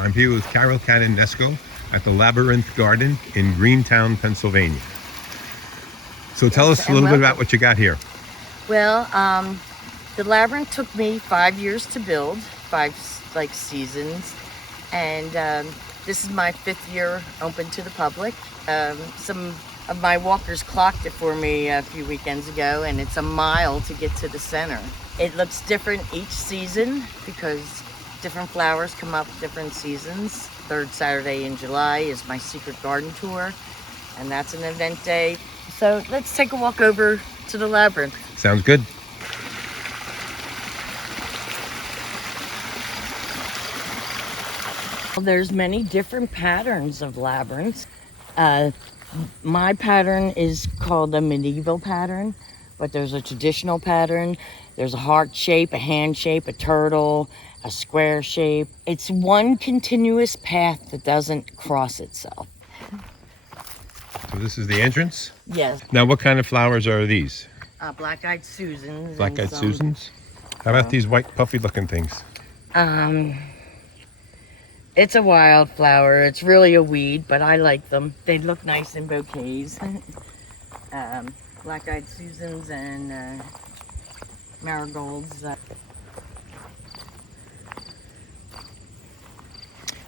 I'm here with Cannon-Nesco at the Labyrinth Garden in Greentown, Pennsylvania. So tell us a little bit about what you got here. Well, the Labyrinth took me 5 years to build, 5 seasons, and this is my 5th year open to the public. Some of my walkers clocked it for me a few weekends ago, and it's a mile to get to the center. It looks different each season because different flowers come up different seasons. Third Saturday in July is my secret garden tour, and that's an event day. So let's take a walk over to the Labyrinth. Sounds good. There's many different patterns of labyrinths. My pattern is called a medieval pattern, but there's a traditional pattern. There's a heart shape, a hand shape, a turtle, a square shape. It's one continuous path that doesn't cross itself. So this is the entrance? Yes. Now what kind of flowers are these? Black-eyed Susans. Black-eyed Susans? How about these white puffy looking things? It's a wildflower. It's really a weed, but I like them. They look nice in bouquets. Black-eyed Susans and marigolds.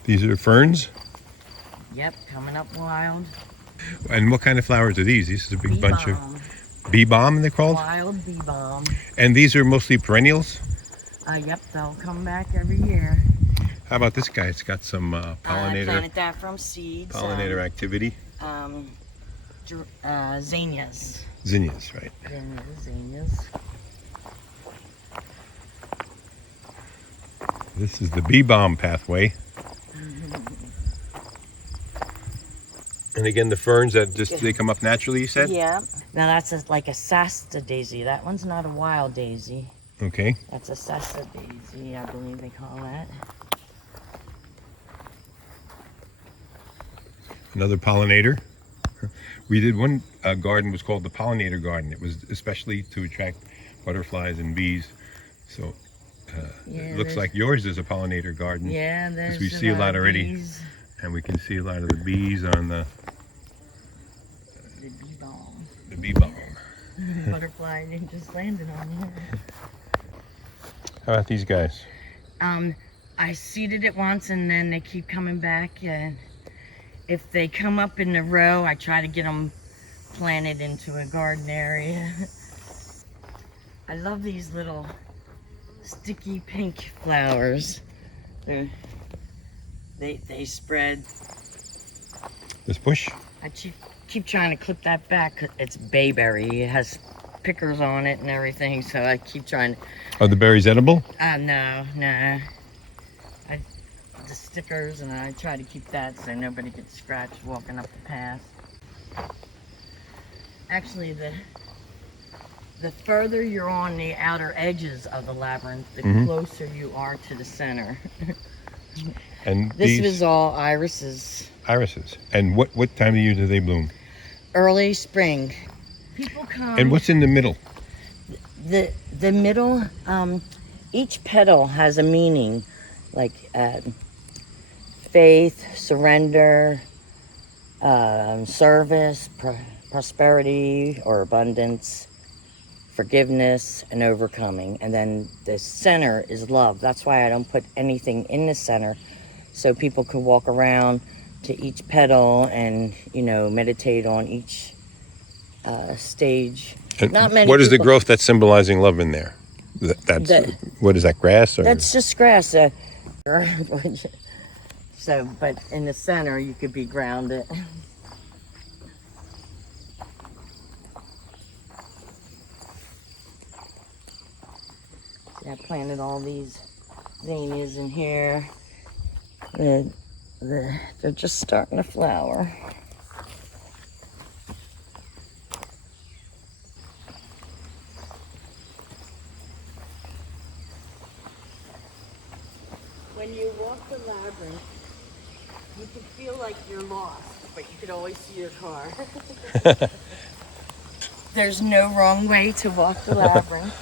These are ferns? Yep, coming up wild. And what kind of flowers are these? This is a big bunch of bee balm, they're called? Wild bee balm. And these are mostly perennials? Yep, they'll come back every year. How about this guy? It's got some pollinator. I planted that from seeds. Pollinator activity. Zinnias. Zinnias, right? Zinnias. This is the bee balm pathway. And again, the ferns that they come up naturally, you said? Yeah. Now that's like a Sasta daisy. That one's not a wild daisy. Okay. That's a Sasta daisy, I believe they call that. Another pollinator. We did one garden was called the pollinator garden. It was especially to attract butterflies and bees. So it looks like yours is a pollinator garden. Yeah, there's we see a lot already. Bees. And we can see a lot of the bees on the bee balm. The bee balm. Butterfly just landed on here. How about these guys? I seeded it once and then they keep coming back. And if they come up in a row, I try to get them planted into a garden area. I love these little sticky pink flowers. They spread. This bush? I keep trying to clip that back. It's bayberry. It has pickers on it and everything, so I keep trying to... Are the berries edible? No. The stickers, and I try to keep that so nobody gets scratched walking up the path. Actually, the further you're on the outer edges of the labyrinth, the closer you are to the center. And this was all irises. Irises. And what time of year do they bloom? Early spring. People come. And what's in the middle? The middle, each petal has a meaning, like faith, surrender, service, prosperity or abundance, forgiveness, and overcoming. And then the center is love. That's why I don't put anything in the center, so people can walk around to each petal and, meditate on each stage. Not many. What is the growth that's symbolizing love in there? What is that, grass? Or? That's just grass. So, but in the center, you could be grounded. See, I planted all these zinnias in here. They're just starting to flower. When you walk the labyrinth, you can feel like you're lost, but you could always see your car. There's no wrong way to walk the labyrinth.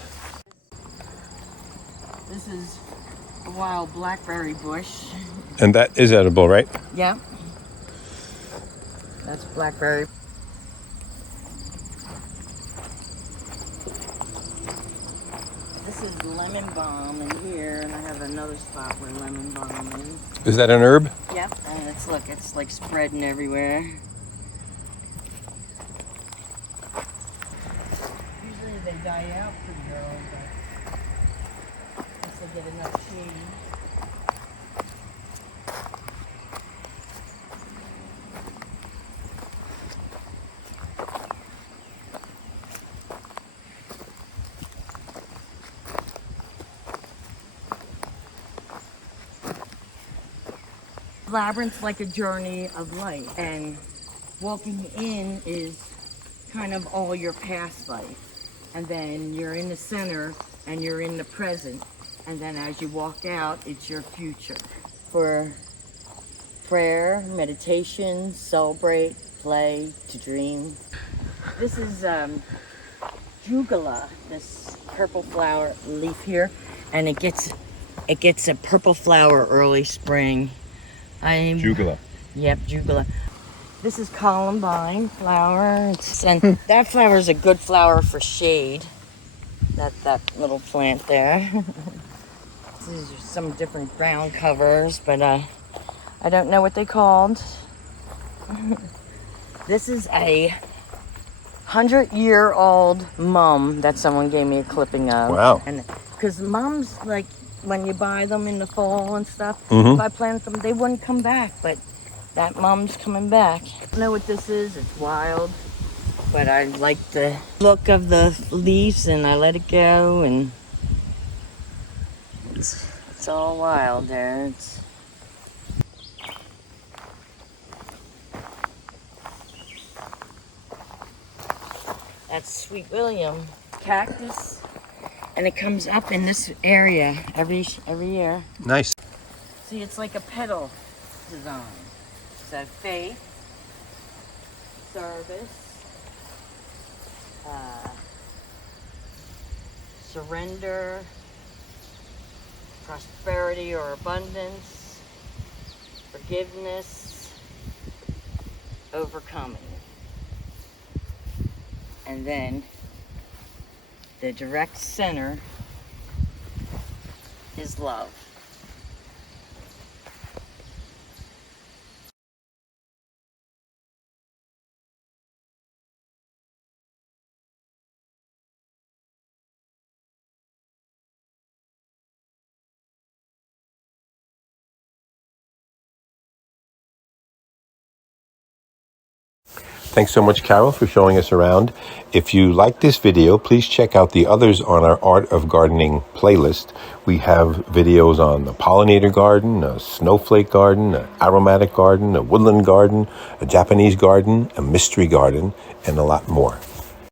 This is a wild blackberry bush. And that is edible, right? Yeah. That's blackberry. This is lemon balm in here, and I have another spot where lemon balm is. Is that an herb? Yep. And it's like spreading everywhere. Usually they die out pretty early, but once they get enough shade. Labyrinth's like a journey of life, and walking in is kind of all your past life, and then you're in the center and you're in the present, and then as you walk out, it's your future. For prayer, meditation, celebrate, play, to dream. This is jugula, this purple flower leaf here, and it gets a purple flower early spring. Jugula. Yep, jugula. This is columbine flower, and that flower is a good flower for shade. That little plant there. These are some different brown covers, but I don't know what they called. This is a 100-year-old mum that someone gave me a clipping of. Wow. And because mums, like when you buy them in the fall and stuff, Mm-hmm. if I planted them, they wouldn't come back, but that mum's coming back. I don't know what this is. It's wild, but I like the look of the leaves, and I let it go, and it's all wild there. That's Sweet William cactus, and it comes up in this area every year. Nice. See, it's like a petal design. So faith, service, surrender, prosperity or abundance, forgiveness, overcoming. And then the direct center is love. Thanks so much, Carol, for showing us around. If you like this video, please check out the others on our Art of Gardening playlist. We have videos on the pollinator garden, a snowflake garden, an aromatic garden, a woodland garden, a Japanese garden, a mystery garden, and a lot more.